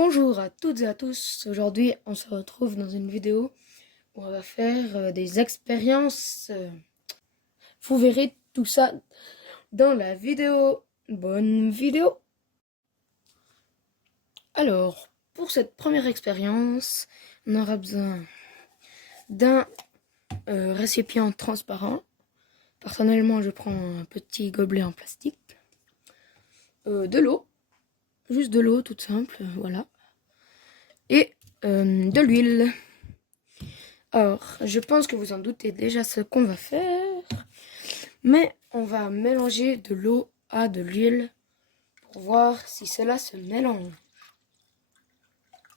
Bonjour à toutes et à tous, aujourd'hui on se retrouve dans une vidéo où on va faire des expériences. Vous verrez tout ça dans la vidéo. Bonne vidéo! Alors, pour cette première expérience, on aura besoin d'un récipient transparent. Personnellement, je prends un petit gobelet en plastique, de l'eau, juste de l'eau toute simple, voilà, et de l'huile. Alors, je pense que vous en doutez déjà ce qu'on va faire, mais on va mélanger de l'eau à de l'huile pour voir si cela se mélange.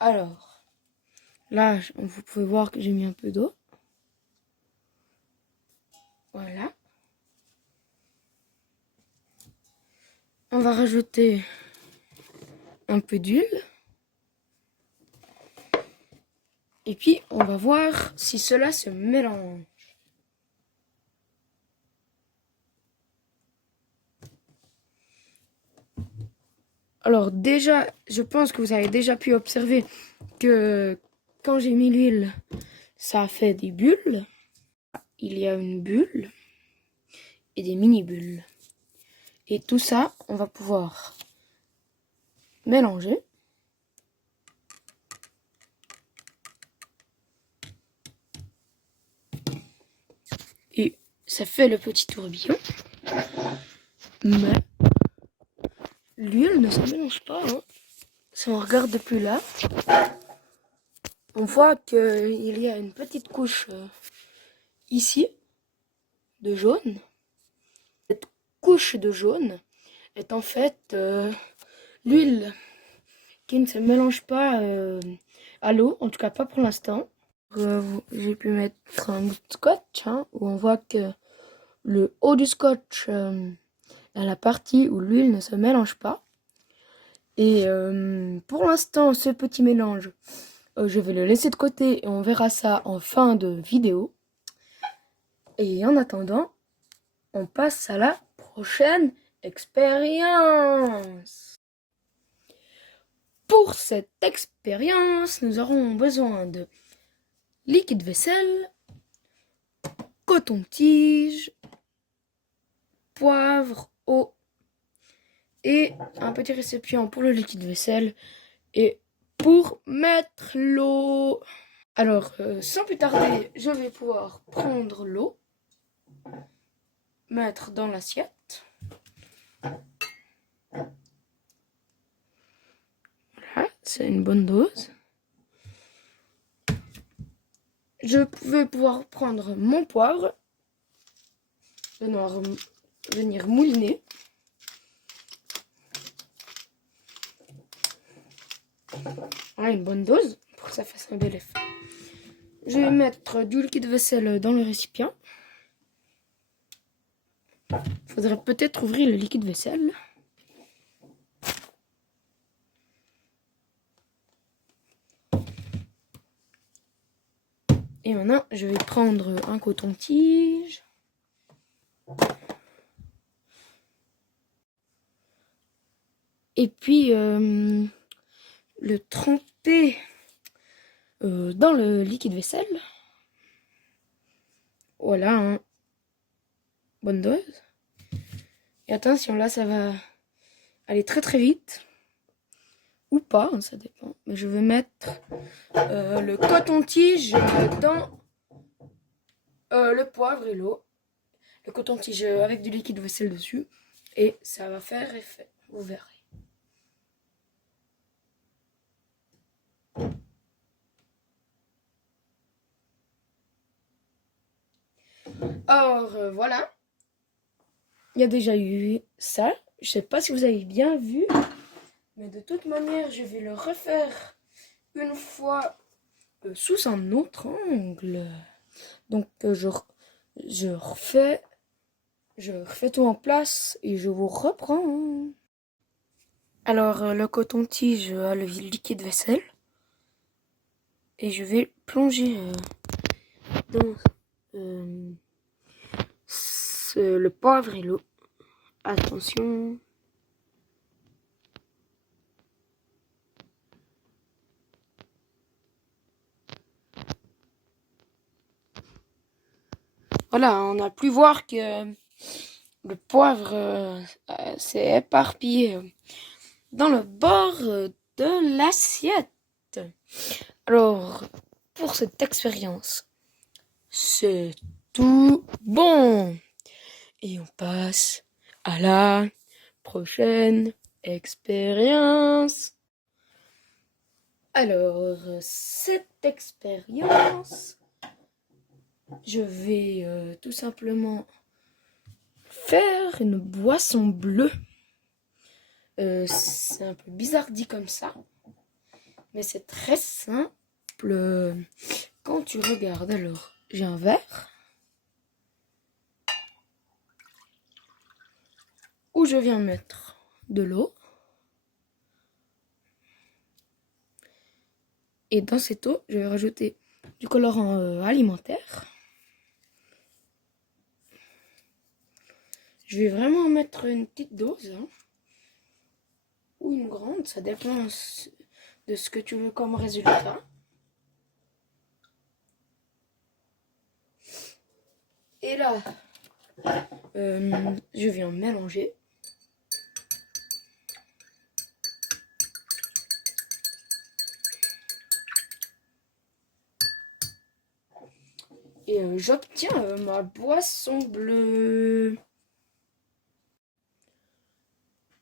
Alors, là, vous pouvez voir que j'ai mis un peu d'eau. Voilà. On va rajouter un peu d'huile. Et puis, on va voir si cela se mélange. Alors déjà, je pense que vous avez déjà pu observer que quand j'ai mis l'huile, ça a fait des bulles. Il y a une bulle et des mini-bulles. Et tout ça, on va pouvoir mélanger. Et ça fait le petit tourbillon. Mais l'huile ne se mélange pas. Si on regarde depuis là, on voit qu'il y a une petite couche ici de jaune. Cette couche de jaune est en fait l'huile qui ne se mélange pas à l'eau, en tout cas pas pour l'instant. J'ai pu mettre un bout de scotch où on voit que le haut du scotch à la partie où l'huile ne se mélange pas. Et pour l'instant, ce petit mélange, je vais le laisser de côté et on verra ça en fin de vidéo. Et en attendant, on passe à la prochaine expérience. Pour cette expérience, nous aurons besoin de liquide vaisselle, coton-tige, poivre, eau et un petit récipient pour le liquide vaisselle et pour mettre l'eau. Alors, sans plus tarder, je vais pouvoir prendre l'eau, mettre dans l'assiette. Voilà, c'est une bonne dose. Je vais pouvoir prendre mon poivre, venir mouliner. Voilà, une bonne dose pour que ça fasse un bel effet. Je vais mettre du liquide vaisselle dans le récipient. Il faudrait peut-être ouvrir le liquide vaisselle. Et maintenant, je vais prendre un coton-tige. Et puis, le tremper dans le liquide vaisselle. Voilà, bonne dose. Et attention, là, ça va aller très très vite. Ou pas, ça dépend. Mais je vais mettre le coton-tige dans le poivre et l'eau. Le coton-tige avec du liquide vaisselle dessus. Et ça va faire effet, vous verrez. Or, voilà. Il y a déjà eu ça. Je sais pas si vous avez bien vu. Mais de toute manière, je vais le refaire une fois sous un autre angle. Donc, je refais tout en place et je vous reprends. Alors, le coton-tige a le liquide vaisselle. Et je vais plonger dans le poivre et l'eau. Attention. Voilà, on a pu voir que le poivre s'est éparpillé dans le bord de l'assiette. Alors, pour cette expérience, c'est tout bon. Et on passe à la prochaine expérience. Alors, cette expérience, je vais tout simplement faire une boisson bleue. C'est un peu bizarre dit comme ça, mais c'est très simple quand tu regardes. Alors, j'ai un verre où je viens mettre de l'eau. Et dans cette eau, je vais rajouter du colorant alimentaire. Je vais vraiment mettre une petite dose, hein, ou une grande, ça dépend de ce que tu veux comme résultat. Et là, je viens mélanger. Et j'obtiens ma boisson bleue.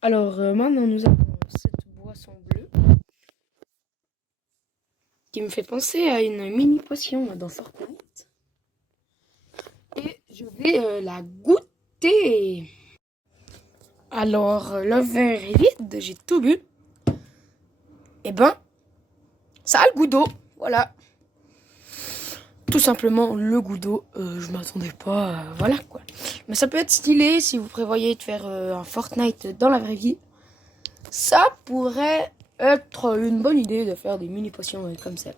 Alors maintenant nous avons cette boisson bleue qui me fait penser à une mini potion dans Fortnite. Et je vais la goûter. Alors le verre est vide, j'ai tout bu. Et ben, ça a le goût d'eau, voilà. Tout simplement le goût d'eau, je m'attendais pas, voilà quoi. Mais ça peut être stylé si vous prévoyez de faire un Fortnite dans la vraie vie. Ça pourrait être une bonne idée de faire des mini potions comme ça.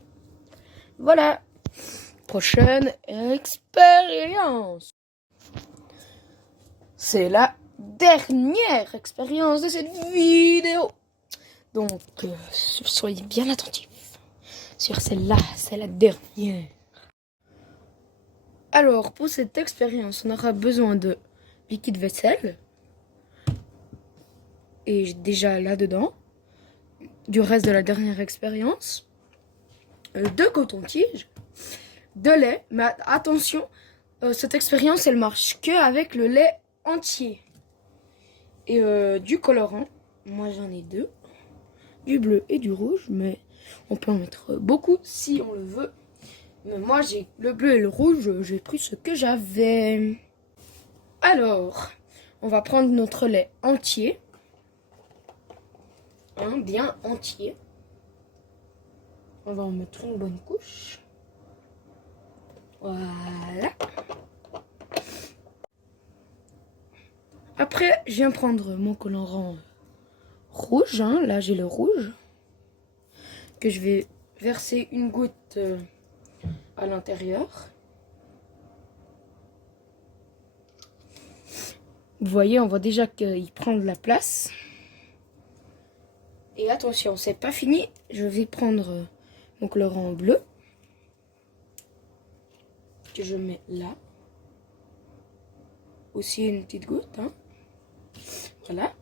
Voilà. Prochaine expérience. C'est la dernière expérience de cette vidéo. Donc, soyez bien attentifs. Sur celle-là, c'est la dernière. Alors, pour cette expérience, on aura besoin de liquide vaisselle. Et déjà là-dedans, du reste de la dernière expérience, de coton-tige, de lait. Mais attention, cette expérience, elle marche que avec le lait entier. Et du colorant. Moi, j'en ai 2. Du bleu et du rouge, mais on peut en mettre beaucoup si on le veut. Mais moi, j'ai le bleu et le rouge, j'ai pris ce que j'avais. Alors, on va prendre notre lait entier. Bien entier. On va en mettre une bonne couche. Voilà. Après, je viens prendre mon colorant rouge. Là, j'ai le rouge. Que je vais verser une goutte à l'intérieur. Vous voyez, on voit déjà qu'il prend de la place. Et attention, c'est pas fini. Je vais prendre mon colorant bleu. Que je mets là. Aussi une petite goutte. Voilà.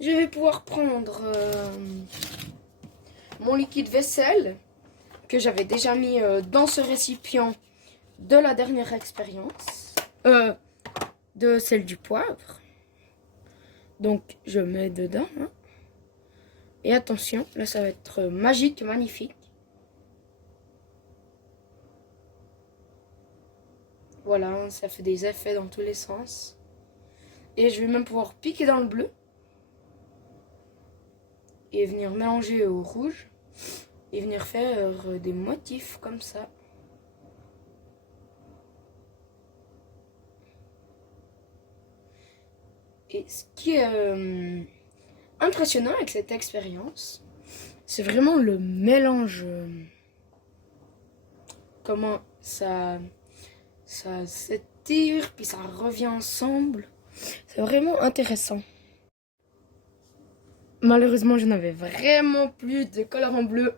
Je vais pouvoir prendre mon liquide vaisselle que j'avais déjà mis dans ce récipient de la dernière expérience. De celle du poivre. Donc je mets dedans. Et attention, là ça va être magique, magnifique. Voilà, ça fait des effets dans tous les sens. Et je vais même pouvoir piquer dans le bleu. Et venir mélanger au rouge. Et venir faire des motifs comme ça. Et ce qui est impressionnant avec cette expérience, c'est vraiment le mélange. Comment ça s'étire, puis ça revient ensemble. C'est vraiment intéressant. Malheureusement, je n'avais vraiment plus de colorant bleu.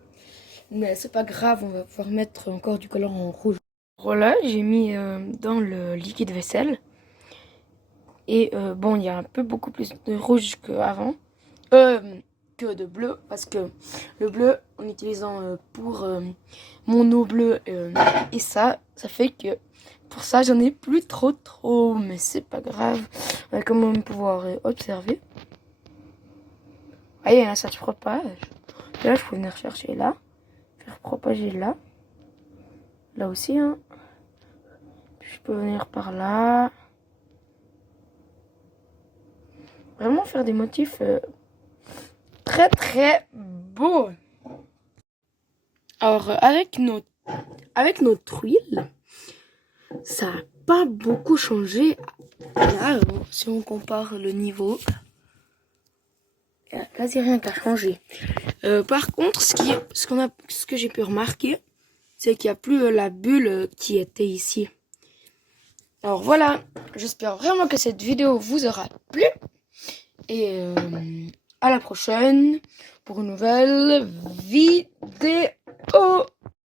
Mais c'est pas grave, on va pouvoir mettre encore du colorant rouge. Voilà, j'ai mis dans le liquide vaisselle. Et bon, il y a un peu beaucoup plus de rouge qu'avant. Que de bleu. Parce que le bleu, en utilisant pour mon eau bleue et ça fait que pour ça, j'en ai plus trop. Mais c'est pas grave. On va quand même pouvoir observer. Vous voyez, hein, ça se propage. Et là, je peux venir chercher là. Faire propager là. Là aussi, hein. Puis je peux venir par là. Vraiment faire des motifs très beaux. Alors, avec notre huile, ça n'a pas beaucoup changé. Là, si on compare le niveau, il n'y a quasi rien qui a changé. Par contre, ce que j'ai pu remarquer, c'est qu'il n'y a plus la bulle qui était ici. Alors voilà, j'espère vraiment que cette vidéo vous aura plu. Et à la prochaine pour une nouvelle vidéo.